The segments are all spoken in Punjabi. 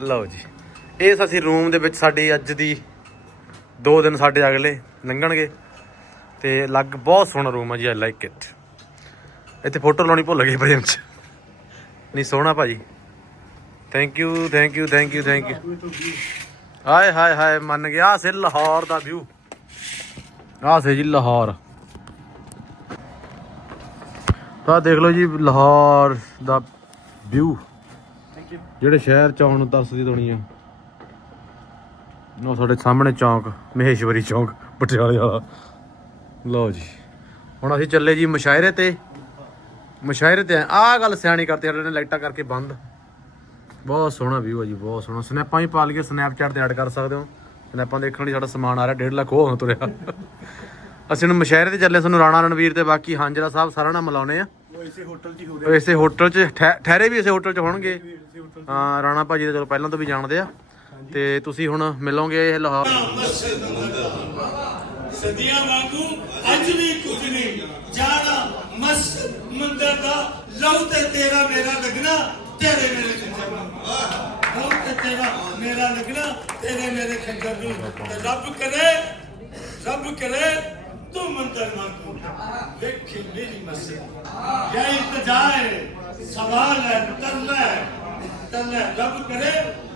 ਲਓ ਜੀ। ਇਸ ਅਸੀਂ ਰੂਮ ਦੇ ਵਿੱਚ ਸਾਡੀ ਅੱਜ ਦੀ ਦੋ ਦਿਨ ਸਾਡੇ ਅਗਲੇ ਲੰਘਣਗੇ ਤੇ ਲੱਗ ਬਹੁਤ ਸੋਹਣਾ ਰੂਮ ਹੈ ਜੀ ਆਈ ਲਾਈਕ ਇਟ ਇੱਥੇ ਫੋਟੋ ਲਾਉਣੀ ਭੁੱਲ ਗਏ ਪ੍ਰੇਮ ਚ। ਨਹੀਂ, ਸੋਹਣਾ ਭਾਜੀ। Thank you thank you thank you thank you ਹਾਏ ਹਾਏ ਹਾਏ, ਮੰਨ ਗਿਆ ਸੇ ਲਾਹੌਰ ਦਾ ਵਿਊ ਆਹ ਸੇ ਜੀ ਲਾਹੌਰ। ਤਾਂ ਦੇਖ ਲਓ ਜੀ, ਲਾਹੌਰ ਦਾ ਵਿਊ ਜਿਹੜੇ ਸ਼ਹਿਰ ਚ ਆਉਣ ਨੂੰ ਤਰਸਦੀ ਦੁਨੀਆ। ਨੋ ਸਾਡੇ ਸਾਹਮਣੇ ਚੌਂਕ ਮਹੇਸ਼ਵਰੀ ਚੌਂਕ ਪਟਿਆਲੇ ਵਾਲਾ। ਲਓ ਜੀ। ਹੁਣ ਅਸੀਂ ਚੱਲੇ ਜੀ ਮੁਸ਼ਾਇਰੇ ਤੇ। ਮੁਸ਼ਾਇਰੇ ਤੇ ਆਹ ਗੱਲ ਸਿਆਣੀ ਕਰਤੇ ਸਾਡੇ ਨੇ ਲਾਈਟਾਂ ਕਰਕੇ ਬੰਦ। ਬਹੁਤ ਸੋਹਣਾ ਵਿਊ ਹੈ ਜੀ ਬਹੁਤ ਸੋਹਣਾ। ਸਨੈਪਾਂ ਵੀ ਪਾ ਲਈਏ ਸਨੈਪਚੈਟ ਤੇ ਐਡ ਕਰ ਸਕਦੇ ਹੋ। ਸਨੈਪਾਂ ਦੇਖਣ ਲਈ ਸਾਡਾ ਸਮਾਨ ਆ ਰਿਹਾ 1.5 ਲੱਖ ਉਹ ਤੁਰਿਆ। ਅਸੀਂ ਹੁਣ ਮੁਸ਼ਾਇਰੇ ਤੇ ਚੱਲੇ ਸਾਨੂੰ ਰਾਣਾ ਰਣਵੀਰ ਤੇ ਬਾਕੀ ਹਾਂਜਰਾ ਸਾਹਿਬ ਸਾਰਾ ਨਾਲ ਮਿਲਾਉਣੇ ਆ। ਉਹ ਇਸੇ ਹੋਟਲ 'ਚ ਹੀ ਹੋ ਉਹ ਇਸੇ ਹੋਟਲ 'ਚ ਠਹਿ- ਠਹਿਰੇ ਵੀ ਇਸੇ ਹੋਟਲ 'ਚ ਹੋਣਗੇ। ਹਾਂ, ਰਾਣਾ ਭਾਜੀ ਤਾਂ ਚਲੋ ਪਹਿਲਾਂ ਤੋਂ ਵੀ ਜਾਣਦੇ ਆ। ਤੇ ਤੁਸੀਂ ਹੁਣ ਮਿਲੋਗੇ ਇਹ ਲਾਹੌਰ? ਸਦੀਆਂ ਵਾਂਗੂ ਅੱਜ ਵੀ ਕੁਝ ਨਹੀਂ। ਜਾਣਾ ਮਸਜਿਦ, ਮੰਦਰ ਦਾ ਲਹੂ ਤੇ ਤੇਰਾ ਮੇਰਾ ਲੱਗਣਾ, ਤੇਰੇ ਮੇਰੇ ਖੰਜਰ ਨੂੰ। ਲਹੂ ਤੇ ਤੇਰਾ ਮੇਰਾ ਲੱਗਣਾ, ਤੇਰੇ ਮੇਰੇ ਖੰਜਰ ਨੂੰ। ਤੇ ਰੱਬ ਕਰੇ ਰੱਬ ਕਰੇ ਤੂੰ ਮੰਦਰ ਵਾਂਗੂ। ਵੇਖੀ ਮੇਰੀ ਮਸਜਿਦ। ਇਹ ਇਲਤਜਾ ਸਵਾਲ ਹੈ, ਤਰਲਾ ਹੈ। ਤਰਲਾ ਹੈ। ਰੱਬ ਕਰੇ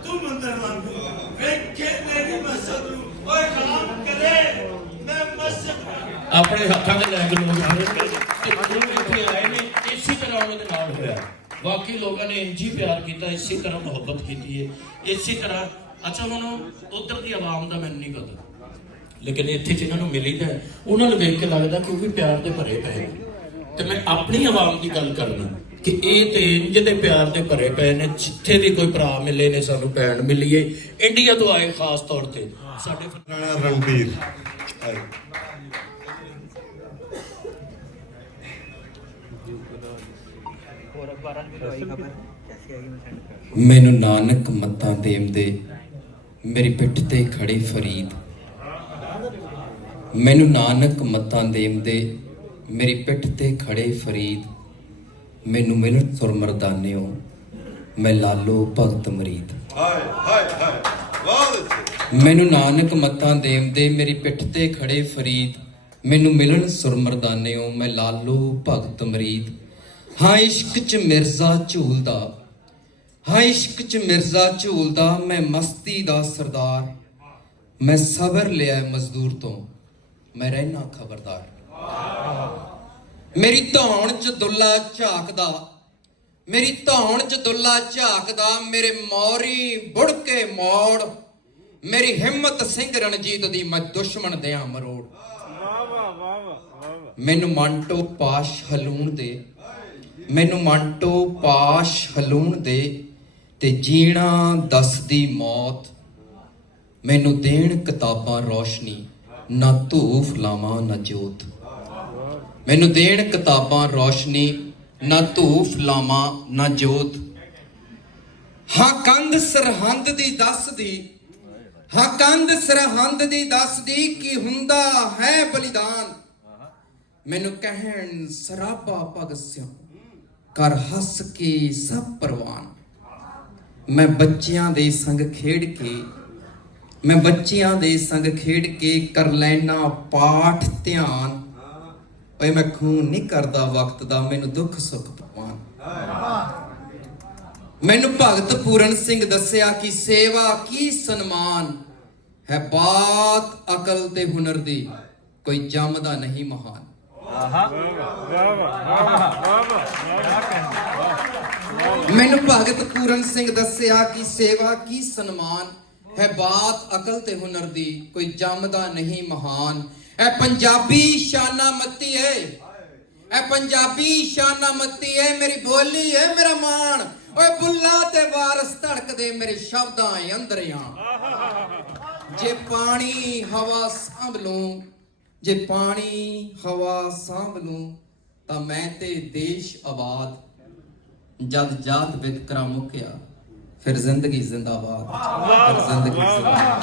ਤੂੰ ਮੰਦਰ ਵਾਂਗੂ ਵੇਖੇ ਮੇਰੀ ਮਸਜਿਦ ਨੂੰ ਓਏ ਕਲਾਮ ਕਰੇ ਮੈਂ ਆਪਣੇ ਹੱਥਾਂ ਦੇ ਲੈ ਕੇ ਲੋਕ ਖੜੇ ਤੇ ਉਹ ਇੱਥੇ ਆਏ ਨੇ ਇਸੇ ਤਰ੍ਹਾਂ ਉਹਨਾਂ ਦੇ ਨਾਲ ਹੋਇਆ ਬਾਕੀ ਲੋਕਾਂ ਨੇ ਇੰਜੀ ਪਿਆਰ ਕੀਤਾ ਇਸੇ ਤਰ੍ਹਾਂ ਮੁਹੱਬਤ ਕੀਤੀ ਹੈ ਇਸੇ ਤਰ੍ਹਾਂ ਅੱਛਾ ਹੁਣ ਉਧਰ ਦੀ ਆਵਾਮ ਦਾ ਮੈਨੂੰ ਨਹੀਂ ਪਤਾ ਲੇਕਿਨ ਇੱਥੇ ਜਿਹਨਾਂ ਨੂੰ ਮਿਲੀਦਾ ਹੈ, ਉਹਨਾਂ ਨੂੰ ਵੇਖ ਕੇ ਲੱਗਦਾ ਕਿ ਉਹ ਵੀ ਪਿਆਰ ਦੇ ਭਰੇ ਪਏ ਨੇ ਤੇ ਮੈਂ ਆਪਣੀ ਆਵਾਮ ਦੀ ਗੱਲ ਕਰਨਾ ਕਿ ਇਹ ਤੇ ਇੰਜ ਦੇ ਪਿਆਰ ਦੇ ਭਰੇ ਪਏ ਨੇ ਜਿੱਥੇ ਵੀ ਕੋਈ ਭਰਾ ਮਿਲੇ ਨੇ ਸਾਨੂੰ ਭੈਣ ਮਿਲੀਏ ਇੰਡੀਆ ਤੋਂ ਆਏ ਖਾਸ ਤੌਰ ਤੇ ਸਾਡੇ ਰਾਣਾ ਰਣਬੀਰ ਆਏ ਮੈਨੂੰ ਨਾਨਕ ਮੱਤਾਂ ਦੇਵਦੇ ਮੇਰੀ ਪਿੱਠ ਤੇ ਖੜੇ ਫਰੀਦ। ਮੈਨੂੰ ਨਾਨਕ ਮੱਤਾਂ ਦੇਵਦੇ ਮੇਰੀ ਪਿੱਠ ਤੇ ਖੜੇ ਫਰੀਦ। ਮੈਨੂੰ ਮਿਲਣ ਸੁਰ ਮਰਦਾਨਿਓ ਮੈਂ ਲਾਲੋ ਭਗਤ ਮਰੀਦ। ਹਾਏ ਹਾਏ ਹਾਏ ਅੱਛੇ ਮੈਨੂੰ ਨਾਨਕ ਮੱਤਾਂ ਦੇਵਦੇ ਮੇਰੀ ਪਿੱਠ ਤੇ ਖੜੇ ਫਰੀਦ। ਮੈਨੂੰ ਮਿਲਣ ਸੁਰ ਮਰਦਾਨਿਓ ਮੈਂ ਲਾਲੋ ਭਗਤ ਮਰੀਦ। ਹਾਂ ਇਸ਼ਕ ਚ ਮਿਰਜ਼ਾ ਝੂਲਦਾ ਹਾਂ ਇਸ਼ਕ ਚ ਮਿਰਜ਼ਾ ਝੂਲਦਾ ਮੈਂ ਮਸਤੀ ਦਾ ਸਰਦਾਰ। ਮੈਂ ਸਬਰ ਲਿਆ ਮਜ਼ਦੂਰ ਤੋਂ ਮੈਂ ਰਹਿਣਾ ਖਬਰਦਾਰ। ਮੇਰੀ ਧੌਣ ਚ ਦੁੱਲਾ ਝਾਕਦਾ। ਮੇਰੀ ਧੌਣ ਚ ਦੁੱਲਾ ਝਾਕਦਾ, ਮੇਰੇ ਮੌਰੀ ਬੁੜ ਕੇ ਮੋੜ। ਮੇਰੀ ਹਿੰਮਤ ਸਿੰਘ ਰਣਜੀਤ ਦੀ ਮੈਂ ਦੁਸ਼ਮਣ ਦਿਆਂ ਮਰੋੜ। ਮੈਨੂੰ ਮੰਟੋ ਪਾਸ਼ ਹਲੂਣ ਦੇ। ਮੈਨੂੰ ਮੰਟੋ ਪਾਸ਼ ਹਲੂਣ ਦੇ ਤੇ ਜੀਣਾ ਦੱਸਦੀ ਮੌਤ। ਮੈਨੂੰ ਦੇਣ ਕਿਤਾਬਾਂ ਰੋਸ਼ਨੀ, ਨਾ ਧੂਫ ਲਾਵਾਂ, ਨਾ ਜੋਤ। ਮੈਨੂੰ ਦੇਣ ਕਿਤਾਬਾਂ ਰੋਸ਼ਨੀ, ਨਾ ਧੂਫ ਲਾਵਾਂ ਨਾ ਜੋਤ। ਹਾਂ, ਕੰਧ ਸਰਹੰਦ ਦੀ ਦੱਸਦੀ, ਹਾਂ, ਕੰਧ ਸਰਹੰਦ ਦੀ ਦੱਸਦੀ ਕੀ ਹੁੰਦਾ ਹੈ ਬਲੀਦਾਨ। ਮੈਨੂੰ ਕਹਿਣ, ਸਰਾਬਾ ਭਗਤ ਸਿੰਘ ਕਰ ਹੱਸ ਕੇ ਸਭ ਪ੍ਰਵਾਨ। ਮੈਂ ਬੱਚਿਆਂ ਦੇ ਸੰਗ ਖੇਡ ਕੇ, ਮੈਂ ਬੱਚਿਆਂ ਦੇ ਸੰਗ ਖੇਡ ਕੇ ਕਰ ਲੈਣਾ ਪਾਠ ਧਿਆਨ। ਓਏ ਮੈਂ ਖੂਨ ਨਹੀਂ ਕਰਦਾ ਵਕਤ ਦਾ, ਮੈਨੂੰ ਦੁੱਖ ਸੁੱਖ ਪਵਾਨ ਮੈਨੂੰ ਭਗਤ ਪੂਰਨ ਸਿੰਘ ਦੱਸਿਆ ਕਿ ਸੇਵਾ ਕੀ ਸਨਮਾਨ ਹੈ ਬਾਤ ਅਕਲ ਤੇ ਹੁਨਰ ਦੀ, ਕੋਈ ਜੰਮਦਾ ਨਹੀਂ ਮਹਾਨ। ਮੈਨੂੰ ਭਗਤ ਪੂਰਨ ਸਿੰਘ ਦੱਸਿਆ ਕਿ ਸੇਵਾ ਕੀ ਸਨਮਾਨ ਹੈ ਬਾਤ ਅਕਲ ਤੇ ਹੁਨਰ ਦੀ, ਕੋਈ ਜੰਮਦਾ ਨਹੀਂ ਮਹਾਨ। ਇਹ ਪੰਜਾਬੀ ਸ਼ਾਨਾ ਮੱਤੀ ਏ ਇਹ ਪੰਜਾਬੀ ਸ਼ਾਨਾ ਮੱਤੀ ਏ ਮੇਰੀ ਬੋਲੀ ਏ ਮੇਰਾ ਮਾਣ। ਓਏ ਬੁੱਲਾ ਤੇ ਵਾਰਸ ਧੜਕਦੇ ਮੇਰੇ ਸ਼ਬਦਾਂ ਅੰਦਰਿਆਂ। ਜੇ ਪਾਣੀ ਹਵਾ ਸਾਂਭ ਲੂੰ ਜੇ ਪਾਣੀ ਹਵਾ ਸਾਂਭ ਲੂੰ ਤਾਂ ਮੈਂ ਤੇ ਦੇਸ਼ ਆਬਾਦ। ਜਦ ਜਾਤ ਵਿਤਕਰਾ ਮੁੱਕਿਆ ਫਿਰ ਜ਼ਿੰਦਗੀ ਜ਼ਿੰਦਾਬਾਦ। ਫਿਰ ਜ਼ਿੰਦਗੀ ਜ਼ਿੰਦਾਬਾਦ।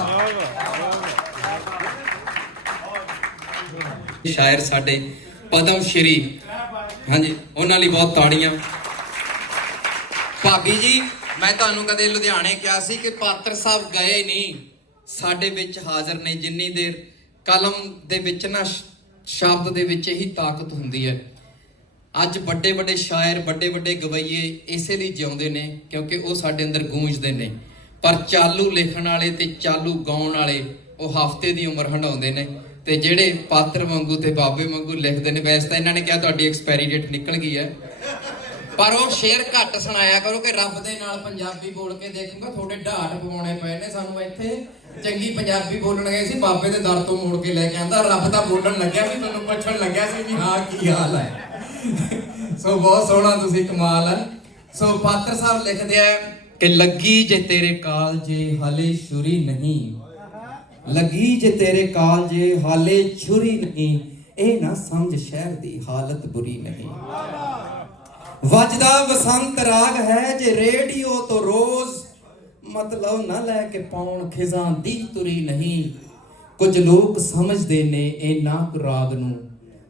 ਸ਼ਾਇਰ ਸਾਡੇ ਪਦਮ ਸ਼੍ਰੀ। ਹਾਂਜੀ, ਉਹਨਾਂ ਲਈ ਬਹੁਤ ਤਾੜੀਆਂ। ਭਾਬੀ ਜੀ, ਮੈਂ ਤੁਹਾਨੂੰ ਕਦੇ ਲੁਧਿਆਣੇ ਕਿਹਾ ਸੀ ਕਿ ਪਾਤਰ ਸਾਹਿਬ ਗਏ ਨਹੀਂ। ਸਾਡੇ ਵਿੱਚ ਹਾਜ਼ਰ ਨੇ, ਜਿੰਨੀ ਦੇਰ ਕਲਮ ਦੇ ਵਿੱਚ ਨਾ ਸ਼ਬਦ ਦੇ ਵਿੱਚ ਇਹੀ ਤਾਕਤ ਹੁੰਦੀ ਹੈ। ਅੱਜ ਵੱਡੇ ਵੱਡੇ ਸ਼ਾਇਰ, ਵੱਡੇ ਵੱਡੇ ਗਵਈਏ ਇਸੇ ਲਈ ਜਿਉਂਦੇ ਨੇ, ਕਿਉਂਕਿ ਉਹ ਸਾਡੇ ਅੰਦਰ ਗੂੰਜਦੇ ਨੇ। ਪਰ ਚਾਲੂ ਲਿਖਣ ਵਾਲੇ ਤੇ ਚਾਲੂ ਗਾਉਣ ਵਾਲੇ ਉਹ ਹਫ਼ਤੇ ਦੀ ਉਮਰ ਹੰਡਾਉਂਦੇ ਨੇ। ਤੇ ਜਿਹੜੇ ਪਾਤਰ ਵਾਂਗੂ ਤੇ ਬਾਬੇ ਵਾਂਗੂ ਲਿਖਦੇ ਨੇ, ਵੈਸੇ ਤਾਂ ਇਹਨਾਂ ਨੇ ਕਿਹਾ ਤੁਹਾਡੀ ਐਕਸਪਾਇਰੀ ਡੇਟ ਨਿਕਲ ਗਈ ਹੈ। ਪਰ ਉਹ ਸ਼ੇਰ ਘੱਟ ਸੁਣਾਇਆ ਕਰੋ ਕਿ ਰੱਬ ਦੇ ਨਾਲ ਪੰਜਾਬੀ ਬੋਲ ਕੇ ਦੇਖੂਗਾ, ਤੁਹਾਡੇ ਢਾਟ ਪਵਾਉਣੇ ਪਏ ਨੇ। ਸਾਨੂੰ ਇੱਥੇ ਚੰਗੀ ਪੰਜਾਬੀ ਬੋਲਣ ਗਏ ਸੀ, ਬਾਬੇ ਦੇ ਦਰ ਤੋਂ ਮੋੜ ਕੇ ਲੈ ਕੇ ਆਂਦਾ। ਰੱਬ ਤਾਂ ਬੋਲਣ ਲੱਗਿਆ ਸੀ ਤੁਹਾਨੂੰ ਪੁੱਛਣ ਲੱਗਿਆ ਸੀ ਵੀ ਹਾਂ, ਕੀ ਹਾਲ ਹੈ। ਸੋ ਬਹੁਤ ਸੋਹਣਾ ਤੁਸੀਂ ਕਮਾਲ ਹੈ। ਸੋ ਪਾਤਰ ਸਾਹਿਬ ਲਿਖਦੇ ਆ ਕਿ ਲੱਗੀ ਜੇ ਤੇਰੇ ਕਾਲਜੇ ਹਲੇ ਛੁਰੀ ਨਹੀਂ ਲੱਗੀ ਜੇ ਤੇਰੇ ਕਾਲਜੇ ਹਾਲੇ ਛੁਰੀ ਨਹੀਂ। ਇਹ ਨਾ ਸਮਝ ਸ਼ਹਿਰ ਦੀ ਹਾਲਤ ਬੁਰੀ ਨਹੀਂ। ਵੱਜਦਾ ਬਸੰਤ ਰਾਗ ਹੈ ਜੇ ਰੇਡੀਓ ਤੋਂ ਰੋਜ਼। ਮਤਲਬ ਨਾ ਲੈ ਕੇ ਪਾਉਣ ਖਿਜ਼ਾਂ ਦੀ ਤੁਰੀ ਨਹੀਂ। ਕੁਝ ਲੋਕ ਸਮਝਦੇ ਨੇ ਇਹ ਨਾ ਰਾਗ ਨੂੰ,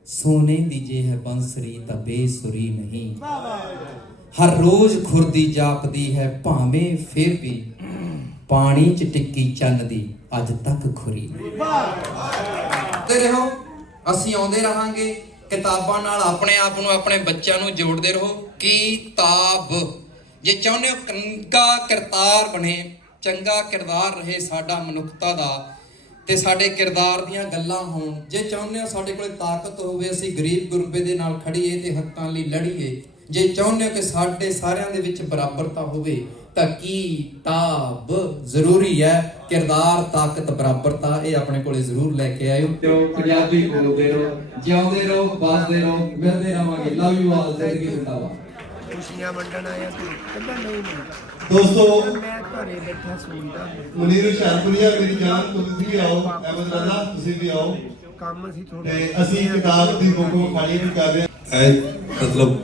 ਸੋਨੇ ਦੀ ਜੇ ਹੈ ਬੰਸਰੀ ਤਾਂ ਬੇਸੁਰੀ ਨਹੀਂ। ਹਰ ਰੋਜ਼ ਖੁਰਦੀ ਜਾਪਦੀ ਹੈ ਭਾਵੇਂ ਫਿਰ ਵੀ ਪਾਣੀ ਚ ਟਿੱਕੀ ਚੰਨ ਦੀ ਅੱਜ ਤੱਕ ਖੁਰੀ ਤੇ ਰਹੋ, ਅਸੀਂ ਆਉਂਦੇ ਰਹਾਂਗੇ, ਕਿਤਾਬਾਂ ਨਾਲ ਆਪਣੇ ਆਪ ਨੂੰ, ਆਪਣੇ ਬੱਚਿਆਂ ਨੂੰ ਜੋੜਦੇ ਰਹੋ। ਕਿਤਾਬ? ਜੇ ਚਾਹੁੰਦੇ ਹੋ ਚੰਗਾ ਕਿਰਦਾਰ ਬਣੇ, ਚੰਗਾ ਕਿਰਦਾਰ ਰਹੇ ਸਾਡਾ ਮਨੁੱਖਤਾ ਦਾ, ਤੇ ਸਾਡੇ ਕਿਰਦਾਰ ਦੀਆਂ ਗੱਲਾਂ ਹੋਣ। ਜੇ ਚਾਹੁੰਦੇ ਹੋ ਸਾਡੇ ਕੋਲੇ ਤਾਕਤ ਹੋਵੇ, ਅਸੀਂ ਗਰੀਬ ਗੁਰਬੇ ਦੇ ਨਾਲ ਖੜੀਏ ਤੇ ਹੱਕਾਂ ਲਈ ਲੜੀਏ। ਜੇ ਚਾਹੁੰਦੇ ਹੋ ਕਿ ਸਾਡੇ ਸਾਰਿਆਂ ਦੇ ਵਿੱਚ ਬਰਾਬਰਤਾ ਹੋਵੇ ਤਾਂ ਕਿਤਾਬ ਜ਼ਰੂਰੀ ਹੈ। ਕਿਰਦਾਰ ਤਾਕਤ ਬਰਾਬਰਤਾ ਇਹ ਆਪਣੇ ਕੋਲੇ ਜ਼ਰੂਰ ਲੈ ਕੇ ਆਇਓ। ਤੇ ਪੰਜਾਬੀ ਬੋਲਦੇ ਰਹੋ ਜਿਉਂਦੇ ਰਹੋ ਵੱਸਦੇ ਰਹੋ ਮਿਲਦੇ ਰਹਾਂਗੇ। ਲਵ ਯੂ ਆਲ ਜ਼ਿੰਦਗੀ ਜਿੰਦਾਬਾਦ ਖੁਸ਼ੀਆਂ ਵੰਡਣ ਆਇਆ ਤੂੰ। ਕੱਢਣ ਨਹੀਂ ਦੋਸਤੋ ਮੈਂ ਘਰੇ ਬੈਠਾ ਸੁਣਦਾ ਮਨੀਰ ਹੁਸ਼ਿਆਰਪੁਰੀਆ ਮੇਰੀ ਜਾਨ ਤੁਸੀਂ ਵੀ ਆਓ। ਅਹਿਮਦ ਰਜ਼ਾ ਤੁਸੀਂ ਵੀ ਆਓ। ਕੰਮ ਅਸੀਂ ਥੋੜਾ ਤੇ ਅਸੀਂ ਕਿਤਾਬ ਦੀ ਬੁੱਕ ਵਿਖਾਣੀ ਵੀ ਕਰ ਰਹੇ ਹਾਂ। ਮਤਲਬ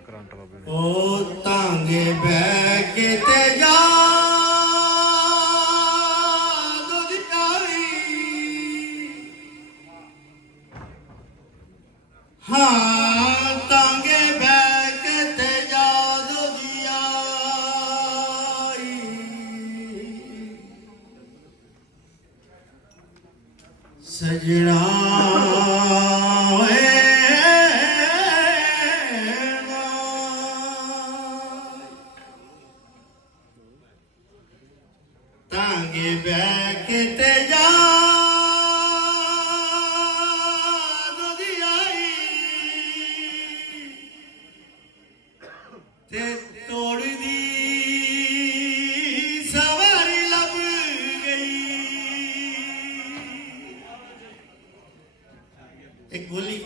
ਕਰੰਟ ਬਾਬੇ ਨੇ ਉਹ ਤਾਂਗੇ ਬਹਿ ਕੇ ਤੇ ਜਾ। ਇੱਕ ਗੋਲੀ।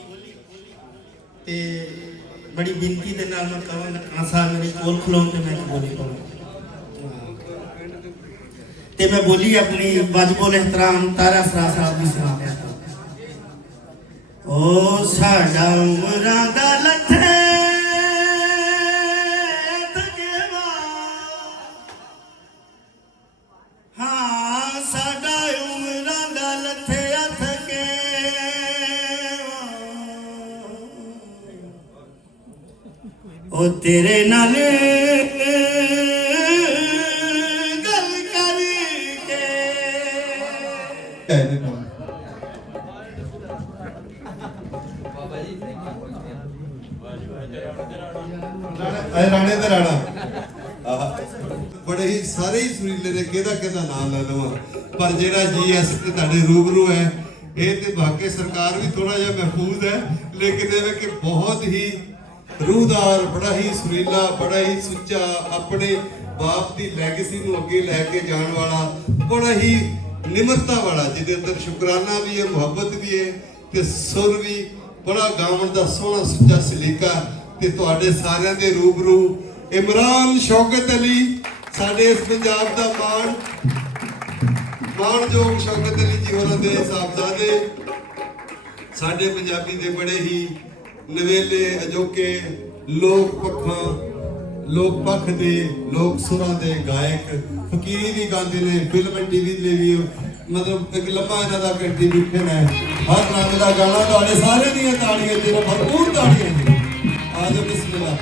ਤੇ ਬੜੀ ਬਿੰਤੀ ਦੇ ਨਾਲ ਮੈਂ ਕਹਾਂ ਕਾਂਸਾ ਮੇਰੇ ਕੋਲ ਖਲੋਣ ਤੇ ਮੈਂ ਗੋਲੀ ਪਾਉਂਗਾ ਤੇ ਮੈਂ ਬੋਲੀ ਆਪਣੀ ਵਾਜਬੁਲ ਇਹਤਰਾਮ ਤਾਰਾ ਸਰਾ ਸਾਹਿਬ ਦੀ ਸੁਣਾ ਓ ਸਾਡਾ ਉਮਰਾਂ ਦਾ ਲੱਥੇ ਤਕੇਵਾ ਹਾਂ, ਸਾਡਾ ਉਹ ਤੇਰੇ ਨਾਲ ਗੱਲ ਕਰਕੇ। ਇਹਦੇ ਨਾਲ ਰਾਣਾ ਰਾਣੇ ਦਾ ਰਾਣਾ। ਆਹ, ਬੜੇ ਹੀ ਸਾਰੇ ਹੀ ਸੁਰੀਲੇ ਦੇ ਕਿਹਦਾ ਕਿਹਦਾ ਨਾਮ ਲੈ ਲਵਾਂ। ਪਰ ਜਿਹੜਾ ਜੀਐਸ ਤੇ ਤੁਹਾਡੇ ਰੂਬਰੂ ਹੈ ਇਹ ਤੇ ਵਾਕਈ ਸਰਕਾਰ ਵੀ ਥੋੜਾ ਜਿਹਾ ਮਹਿਫੂਜ਼ ਹੈ ਲੇਕਿਨ ਇਹ ਕਿ ਬਹੁਤ ਹੀ ਰੂਹਦਾਰ ਬੜਾ ਹੀ ਸੁਰੀਲਾ, ਬੜਾ ਹੀ ਸੁੱਚਾ, ਆਪਣੇ ਬਾਪ ਦੀ ਲੈਗੇਸੀ ਨੂੰ ਅੱਗੇ ਲੈ ਕੇ ਜਾਣ ਵਾਲਾ, ਬੜਾ ਹੀ ਨਿਮਰਤਾ ਵਾਲਾ, ਜਿਹਦੇ ਅੰਦਰ ਸ਼ੁਕਰਾਨਾ ਵੀ ਹੈ, ਮੁਹੱਬਤ ਵੀ ਹੈ ਤੇ ਸੁਰ ਵੀ ਬੜਾ ਗਾਵਣ ਦਾ ਸੋਹਣਾ ਸੁੱਚਾ ਸਲੀਕਾ ਤੇ ਤੁਹਾਡੇ ਸਾਰਿਆਂ ਦੇ ਰੂਬਰੂ ਇਮਰਾਨ ਸ਼ੌਕਤ ਅਲੀ, ਸਾਡੇ ਇਸ ਪੰਜਾਬ ਦਾ ਮਾਣ, ਮਾਣਯੋਗ ਸ਼ੌਕਤ ਅਲੀ ਜੀ ਹੋਰਾਂ ਦੇ ਸਾਹਿਬਜ਼ਾਦੇ, ਸਾਡੇ ਪੰਜਾਬੀ ਦੇ ਬੜੇ ਹੀ ਨਵੇਲੇ ਅਜੋਕੇ ਲੋਕ ਪੱਖਾਂ, ਲੋਕ ਪੱਖ ਦੇ, ਲੋਕ ਸੁਰਾਂ ਦੇ ਗਾਇਕ ਫਕੀਰੀ ਵੀ ਗਾਉਂਦੇ ਨੇ ਫਿਲਮ ਟੀਵੀ ਦੇ ਵੀ ਮਤਲਬ ਇੱਕ ਲੰਮਾ ਇਹਨਾਂ ਦਾ ਕੰਟਰੀਬਿਊਸ਼ਨ ਹੈ ਹਰ ਰੰਗ ਦਾ ਗਾਣਾ ਤੁਹਾਡੇ ਸਾਰੇ ਦੀਆਂ ਤਾੜੀਆਂ ਤੇ ਭਰਪੂਰ ਤਾੜੀਆਂ ਜੀ ਆਜੋ ਬਿਸਮਿਲ੍ਲਾ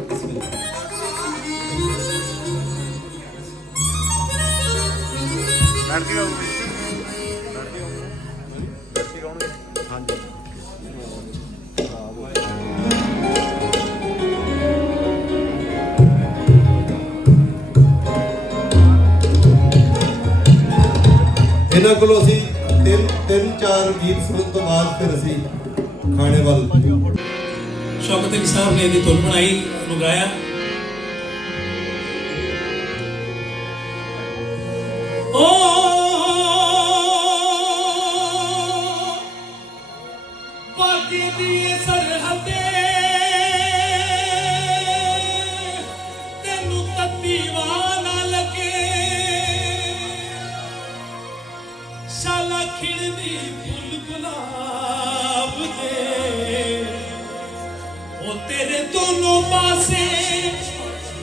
ਬਿਸਮਿਲ੍ਲਾ ਬੈਠ ਕੇ ਇਹਨਾਂ ਕੋਲੋਂ ਅਸੀਂ ਤਿੰਨ ਤਿੰਨ, ਚਾਰ ਗੀਤ ਸੁਣਨ ਤੋਂ ਬਾਅਦ ਫਿਰ ਅਸੀਂ ਖਾਣੇ ਵੱਲ ਸ਼ੌਕਤ ਅਲੀ ਸਾਹਿਬ ਨੇ ਇਹਦੀ ਧੁਨ ਬਣਾਈ, ਉਹਨੂੰ ਗਾਇਆ। ਓ ਤੇਰੇ ਦੋਨੋਂ ਪਾਸੇ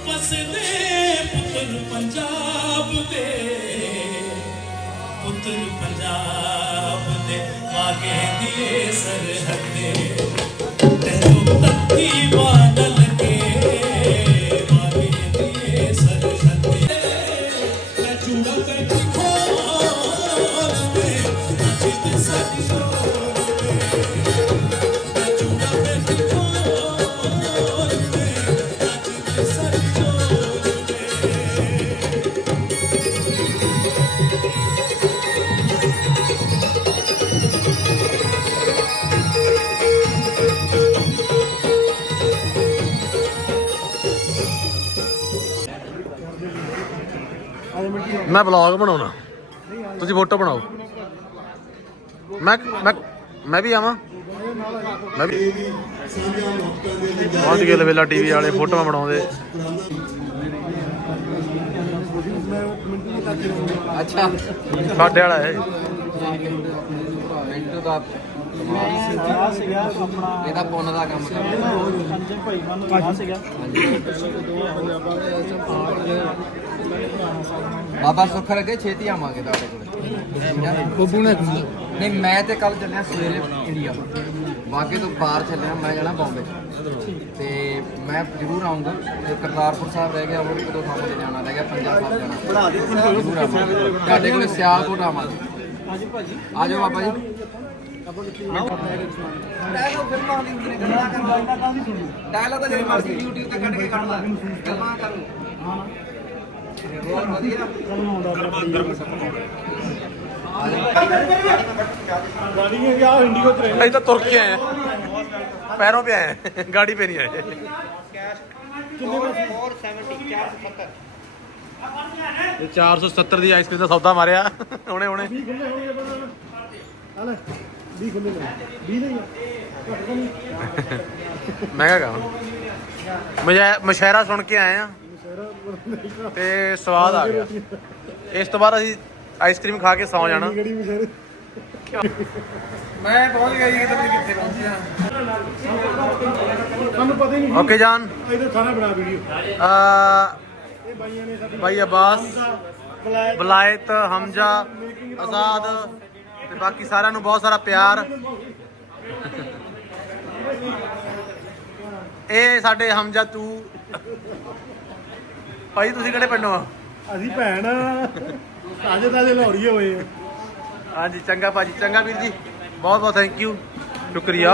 ਵਸਦੇ ਪੁੱਤਰ ਪੰਜਾਬ ਦੇ। ਪੁੱਤਰ ਪੰਜਾਬ ਦੇ ਆਗੇ ਦੀਏ ਸਰਹੱਦੇ ਤੈਨੂੰ ਤੱਤੀ ਬਾਦਲ ਮੈਂ ਵਲੌਗ ਬਣਾਉਣਾ ਤੁਸੀਂ ਫੋਟੋ ਬਣਾਓ ਮੈਂ ਮੈਂ ਮੈਂ ਵੀ ਆਵਾਂ ਮੈਂ ਵੀ ਪਹੁੰਚ ਗਏ ਲਵੇਲਾ ਟੀਵੀ ਵਾਲੇ ਫੋਟੋਆਂ ਬਣਾਉਂਦੇ ਅੱਛਾ ਸਾਡੇ ਵਾਲਾ ਹੈ ਮਿੰਟੂ ਦਾ ਇਹਦਾ ਪੁੰਨ ਦਾ ਕੰਮ ਕਰਦਾ ਬਾਬਾ ਸੁੱਖ ਰਗੇ ਛੇਤੀ ਆਵਾਂਗੇ ਤੁਹਾਡੇ ਕੋਲ। ਬੱਬੂ ਨੇ ਨਹੀਂ ਮੈਂ ਤੇ ਕੱਲ ਚੱਲਿਆ ਸਵੇਰੇ ਇੰਡੀਆ। ਬਾਗੇ ਤੋਂ ਬਾਹਰ ਚੱਲਿਆ ਮੈਂ ਜਾਣਾ ਬੰਬੇ ਤੇ ਮੈਂ ਜ਼ਰੂਰ ਆਉਂਗਾ ਤੇ ਕਰਤਾਰਪੁਰ ਸਾਹਿਬ ਰਹਿ ਗਿਆ ਹੋਰ ਇੱਕ ਦੋ ਥਾਵਾਂ ਤੇ ਜਾਣਾ ਰਹਿ ਗਿਆ ਪੰਜਾਬ ਸਾਹਿਬ ਜਾਣਾ। ਦੇ ਤੁਹਾਡੇ ਕੋਲ ਸਿਆਲਕੋਟ ਆਵਾਂਗੇ। ਹਾਂਜੀ ਭਾਜੀ। ਆ ਜਾਓ ਬਾਬਾ ਜੀ। ਡਾਇਲੌਗ ਫਿਲਮਾਂ ਦੀ ਹੁੰਦੀ ਗੱਲਾਂ ਕਰਦਾ ਡਾਇਲੌਗ ਤਾਂ ਜਿਹੜੀ ਮਰਜ਼ੀ YouTube ਤੇ ਕੱਢ ਕੇ ਕੱਢ ਲਾ ਗੱਲਾਂ ਕਰੂੰ ਬਹੁਤ ਵਧੀਆ ਅਸੀਂ ਤਾਂ ਤੁਰ ਕੇ ਆਏ ਆ ਪੈਰੋਂ पे ਆਏ ਆ ਗਾੜੀ पे नहीं ਆਏ ਇਹ 470 ਦੀ ਆਈਸਕ੍ਰੀਮ ਦਾ ਸੌਦਾ ਮਾਰਿਆ ਹੁਣੇ ਹੁਣੇ ਮਹਿੰਗਾ ਕੰਮ ਮਜਾ ਮਸ਼ਾਇਰਾ ਸੁਣ ਕੇ ਆਏ ਆ। ਤੇ ਸਵਾਦ ਆ ਗਿਆ। ਇਸ ਤੋਂ ਬਾਅਦ ਅਸੀਂ ਆਈਸਕ੍ਰੀਮ ਖਾ ਕੇ ਸੌ ਜਾਣਾ। ਮੈਂ ਪਹੁੰਚ ਗਿਆ ਜੀ ਕਿਤੇ ਕਿੱਥੇ ਪਹੁੰਚਿਆ ਓਕੇ ਜਾਨ। ਇਹਦੇ ਸਾਰਾ ਬਣਾ ਵੀਡੀਓ। ਆ ਇਹ ਬਾਈਆਂ ਨੇ ਸਾਡੀ ਭਾਈ ਅਬਾਸ ਬਲਾਇਤ ਹਮਜ਼ਾ ਆਜ਼ਾਦ। ਤੇ ਬਾਕੀ ਸਾਰਿਆਂ ਨੂੰ ਬਹੁਤ ਸਾਰਾ ਪਿਆਰ। ਇਹ ਸਾਡੇ ਹਮਜ਼ਾ ਤੂੰ। ਭਾਈ ਤੁਸੀਂ ਕਿਹੜੇ ਪਿੰਡੋਂ ਆ? ਅਸੀਂ ਭੈਣ ਤਾਜੇ ਤਾਜੇ ਲਾਹੌਰੀਏ ਹੋਏ ਆ ਹਾਂਜੀ ਚੰਗਾ ਭਾਜੀ ਚੰਗਾ ਵੀਰ ਜੀ। ਬਹੁਤ ਬਹੁਤ ਥੈਂਕ ਯੂ ਸ਼ੁਕਰੀਆ।